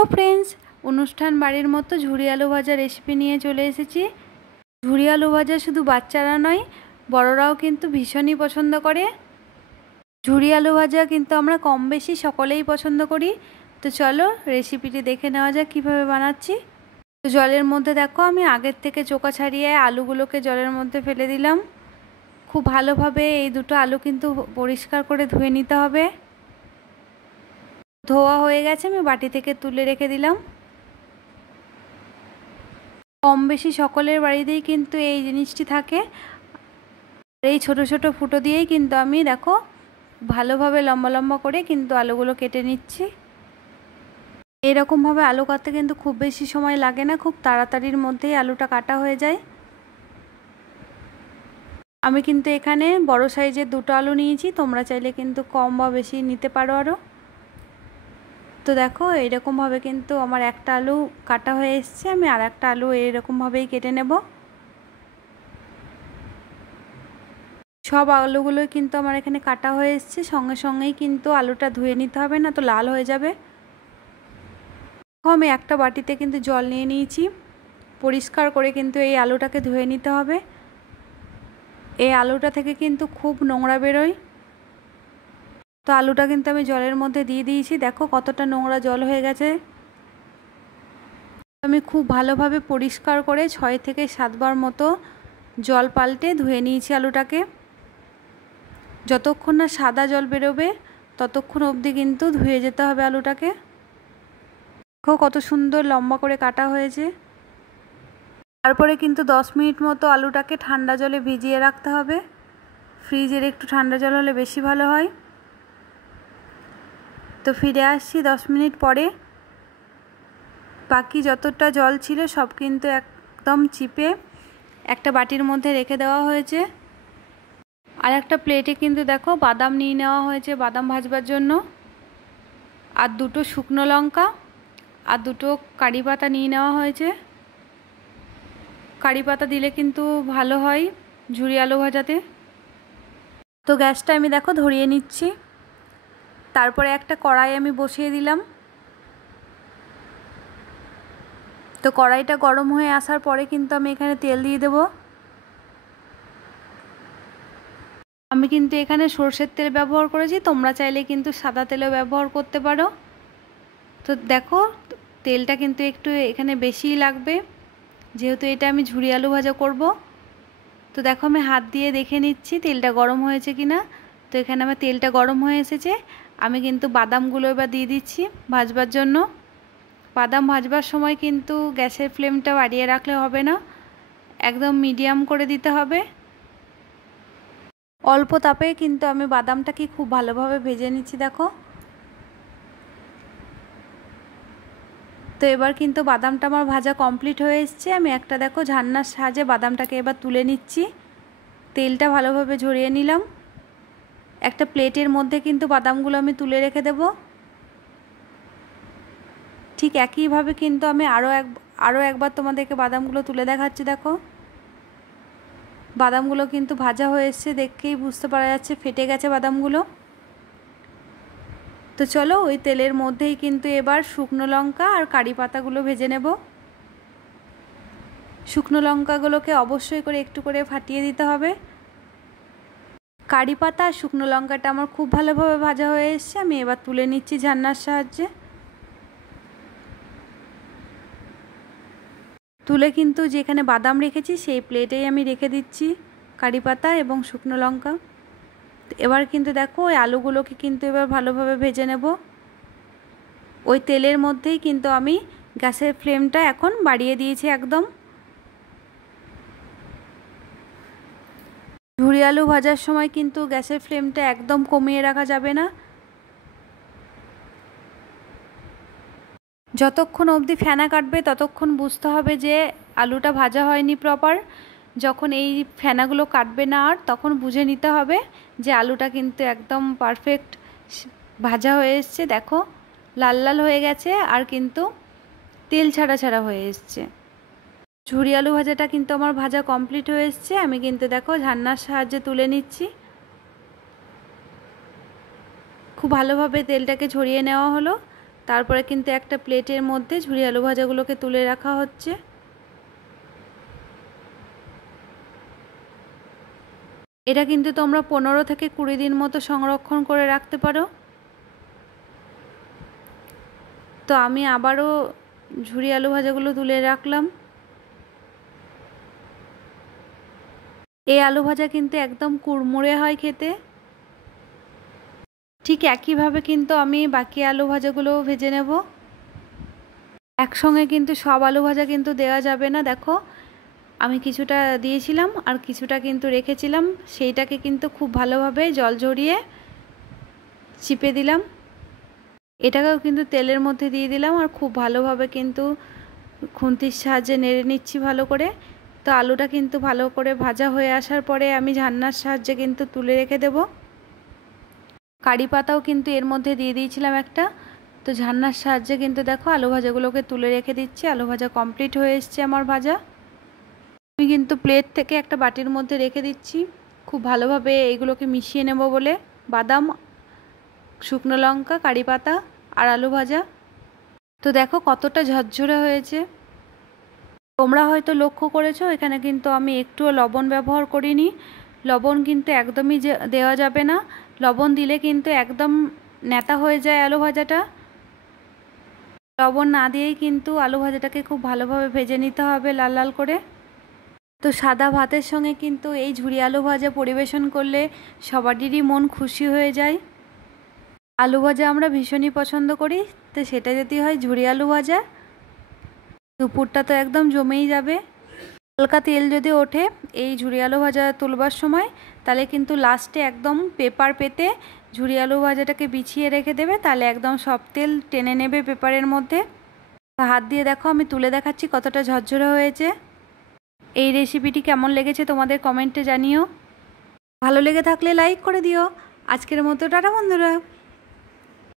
Hello friends, অনুষ্ঠান বাড়ির মতো ঝুরি আলু ভাজা রেসিপি নিয়ে চলে এসেছি। ঝুরি আলু ভাজা শুধু বাচ্চারা নয়, বড়রাও কিন্তু ভীষণই পছন্দ করে। ঝুরি আলু ভাজা কিন্তু আমরা কম বেশি সকলেই পছন্দ করি। তো চলো রেসিপিটি দেখে নেওয়া যাক কীভাবে বানাচ্ছি। তো জলের মধ্যে দেখো আমি আগের থেকে চোকা ছাড়িয়ে আলুগুলোকে জলের মধ্যে ফেলে দিলাম। খুব ভালোভাবে এই দুটো আলু কিন্তু পরিষ্কার করে ধুয়ে নিতে হবে। ধোয়া হয়ে গেছে, আমি বাটি থেকে তুলে রেখে দিলাম। কম বেশি সকলের বাড়িতেই কিন্তু এই জিনিসটি থাকে। এই ছোট ছোট ফুটো দিয়েই কিন্তু আমি দেখো ভালোভাবে লম্বা লম্বা করে কিন্তু আলুগুলো কেটে নিচ্ছি। এরকমভাবে আলু কাটতে কিন্তু খুব বেশি সময় লাগে না, খুব তাড়াতাড়ির মধ্যেই আলুটা কাটা হয়ে যায়। আমি কিন্তু এখানে বড় সাইজের দুটো আলু নিয়েছি, তোমরা চাইলে কিন্তু কম বা বেশি নিতে পারো আরও। তো দেখো এইরকমভাবে কিন্তু আমার একটা আলু কাটা হয়ে এসছে, আমি আর একটা আলু এইরকমভাবেই কেটে নেব। সব আলুগুলোই কিন্তু আমার এখানে কাটা হয়ে এসছে, সঙ্গে সঙ্গেই কিন্তু আলুটা ধুয়ে নিতে হবে, না তো লাল হয়ে যাবে। আমি একটা বাটিতে কিন্তু জল নিয়ে নিয়েছি, পরিষ্কার করে কিন্তু এই আলুটাকে ধুয়ে নিতে হবে। এই আলুটা থেকে কিন্তু খুব নোংরা বেরোয়। তো আলুটা কিন্তু আমি জলের মধ্যে দিয়ে দিয়েছি, দেখো কতটা নোংরা জল হয়ে গেছে। আমি খুব ভালোভাবে পরিষ্কার করে 6 থেকে 7 বার মতো জল পাল্টে ধুয়ে নিয়েছি আলুটাকে। যতক্ষণ না সাদা জল বেরোবে ততক্ষণ অবধি কিন্তু ধুয়ে যেতে হবে আলুটাকে। দেখো কত সুন্দর লম্বা করে কাটা হয়েছে। তারপরে কিন্তু 10 মিনিট মতো আলুটাকে ঠান্ডা জলে ভিজিয়ে রাখতে হবে। ফ্রিজের একটু ঠান্ডা জল হলে বেশি ভালো হয়। তো ফিরে আসছি 10 মিনিট পরে। বাকি যতটা জল ছিল সব কিন্তু একদম চিপে একটা বাটির মধ্যে রেখে দেওয়া হয়েছে। আর একটা প্লেটে কিন্তু দেখো বাদাম নিয়ে নেওয়া হয়েছে বাদাম ভাজবার জন্য, আর দুটো শুকনো লঙ্কা আর দুটো কারি পাতা নিয়ে নেওয়া হয়েছে। কারি পাতা দিলে কিন্তু ভালো হয় ঝুরি আলু ভাজাতে। তো গ্যাসটা আমি দেখো ধরিয়ে নিচ্ছি। তারপরে একটা কড়াই আমি বসিয়ে দিলাম। তো কড়াইটা গরম হয়ে আসার পরে কিন্তু আমি এখানে তেল দিয়ে দেব। আমি কিন্তু এখানে সরষের তেল ব্যবহার করেছি, তোমরা চাইলে কিন্তু সাদা তেলও ব্যবহার করতে পারো। তো দেখো তেলটা কিন্তু একটু এখানে বেশিই লাগবে, যেহেতু এটা আমি ঝুরি আলু ভাজা করব। তো দেখো আমি হাত দিয়ে দেখে নিচ্ছি তেলটা গরম হয়েছে কি না। তো এখানে আমার তেলটা গরম হয়ে এসেছে। আমি কিন্তু বাদামগুলো এবার দিয়ে দিচ্ছি ভাজবার জন্য। বাদাম ভাজবার সময় কিন্তু গ্যাসের ফ্লেমটা বাড়িয়ে রাখলে হবে না, একদম মিডিয়াম করে দিতে হবে। অল্প তাপে কিন্তু আমি বাদামটাকে খুব ভালোভাবে ভেজে নিচ্ছি দেখো। তো এবার কিন্তু বাদামটা আমার ভাজা কমপ্লিট হয়ে এসছে। আমি একটা দেখো ঝান্নার সাহায্যে বাদামটাকে এবার তুলে নিচ্ছি। তেলটা ভালোভাবে ঝরিয়ে নিলাম। একটা প্লেটের মধ্যে কিন্তু বাদামগুলো আমি তুলে রেখে দেব। ঠিক একইভাবে কিন্তু আমি আরও একবার তোমাদেরকে বাদামগুলো তুলে দেখাচ্ছি। দেখো বাদামগুলো কিন্তু ভাজা হয়ে এসছে, দেখেই বুঝতে পারা যাচ্ছে ফেটে গেছে বাদামগুলো। তো চলো ওই তেলের মধ্যেই কিন্তু এবার শুকনো লঙ্কা আর কারি পাতাগুলো ভেজে নেব। শুকনো লঙ্কাগুলোকে অবশ্যই করে একটু করে ফাটিয়ে দিতে হবে। কারি পাতা আর শুকনো লঙ্কাটা আমার খুব ভালোভাবে ভাজা হয়ে এসছে, আমি এবার তুলে নিচ্ছি ঝান্নার সাহায্যে। তুলে কিন্তু যেখানে বাদাম রেখেছি সেই প্লেটেই আমি রেখে দিচ্ছি কারি পাতা এবং শুকনো লঙ্কা। এবার কিন্তু দেখো ওই আলুগুলোকে কিন্তু এবার ভালোভাবে ভেজে নেব। ওই তেলের মধ্যেই কিন্তু আমি গ্যাসের ফ্লেমটা এখন বাড়িয়ে দিয়েছি একদম। ঝুরি আলু ভাজার সময় কিন্তু গ্যাসের ফ্লেমটা একদম কমিয়ে রাখা যাবে না। যতক্ষণ অবধি ফেনা কাটবে ততক্ষণ বুঝতে হবে যে আলুটা ভাজা হয়নি প্রপার। যখন এই ফেনাগুলো কাটবে না আর তখন বুঝে নিতে হবে যে আলুটা কিন্তু একদম পারফেক্ট ভাজা হয়ে এসছে। দেখো লাল লাল হয়ে গেছে আর কিন্তু তেল ছাড়া ছাড়া হয়ে এসছে। ঝুরি আলু ভাজাটা কিন্তু আমার ভাজা কমপ্লিট হয়ে এসছে। আমি কিন্তু দেখো ঝান্নার সাহায্যে তুলে নিচ্ছি। খুব ভালোভাবে তেলটাকে ছড়িয়ে নেওয়া হলো। তারপরে কিন্তু একটা প্লেটের মধ্যে ঝুরি আলু ভাজাগুলোকে তুলে রাখা হচ্ছে। এটা কিন্তু তোমরা 15 থেকে 20 দিন মতো সংরক্ষণ করে রাখতে পারো। তো আমি আবারও ঝুরি আলু ভাজাগুলো তুলে রাখলাম। এই আলু ভাজা কিন্তু একদম কুড়মুড়ে হয় খেতে। ঠিক একইভাবে কিন্তু আমি বাকি আলু ভাজাগুলোও ভেজে নেব। একসঙ্গে কিন্তু সব আলু ভাজা কিন্তু দেওয়া যাবে না। দেখো আমি কিছুটা দিয়েছিলাম আর কিছুটা কিন্তু রেখেছিলাম, সেইটাকে কিন্তু খুব ভালোভাবে জল ঝরিয়ে চিপে দিলাম। এটাকেও কিন্তু তেলের মধ্যে দিয়ে দিলাম আর খুব ভালোভাবে কিন্তু খুন্তির সাহায্যে নেড়ে নিচ্ছি ভালো করে। তো আলুটা কিন্তু ভালো করে ভাজা হয়ে আসার পরে আমি ঝান্নার সাহায্যে কিন্তু তুলে রেখে দেব। কারি পাতাও কিন্তু এর মধ্যে দিয়ে দিয়েছিলাম একটা। তো ঝান্নার সাহায্যে কিন্তু দেখো আলু ভাজাগুলোকে তুলে রেখে দিচ্ছি। আলু ভাজা কমপ্লিট হয়ে এসছে আমার ভাজা। আমি কিন্তু প্লেট থেকে একটা বাটির মধ্যে রেখে দিচ্ছি। খুব ভালোভাবে এইগুলোকে মিশিয়ে নেব বলে, বাদাম, শুকনো লঙ্কা, কারি পাতা আর আলু ভাজা। তো দেখো কতটা ঝরঝরে হয়েছে। তোমরা হয়তো লক্ষ্য করেছো এখানে কিন্তু আমি একটুও লবণ ব্যবহার করিনি। লবণ কিন্তু একদমই দেওয়া যাবে না। লবণ দিলে কিন্তু একদম নেতা হয়ে যায় আলু ভাজাটা। লবণ না দিয়েই কিন্তু আলু ভাজাটাকে খুব ভালোভাবে ভেজে নিতে হবে লাল লাল করে। তো সাদা ভাতের সঙ্গে কিন্তু এই ঝুরি আলু ভাজা পরিবেশন করলে সবারই মন খুশি হয়ে যায়। আলু ভাজা আমরা ভীষণই পছন্দ করি, তো সেটা যদি হয় ঝুরি আলু ভাজা, দুপুরটা তো একদম জমেই যাবে। হালকা তেল যদি ওঠে এই ঝুরি আলু ভাজা তুলবার সময়, তাহলে কিন্তু লাস্টে একদম পেপার পেতে ঝুরি আলু ভাজাটাকে বিছিয়ে রেখে দেবে, তাহলে একদম সব তেল টেনে নেবে পেপারের মধ্যে। হাত দিয়ে দেখো আমি তুলে দেখাচ্ছি কতটা ঝরঝরে হয়েছে। এই রেসিপিটি কেমন লেগেছে তোমাদের কমেন্টে জানিও। ভালো লেগে থাকলে লাইক করে দিও। আজকের মতো টাটা বন্ধুরা।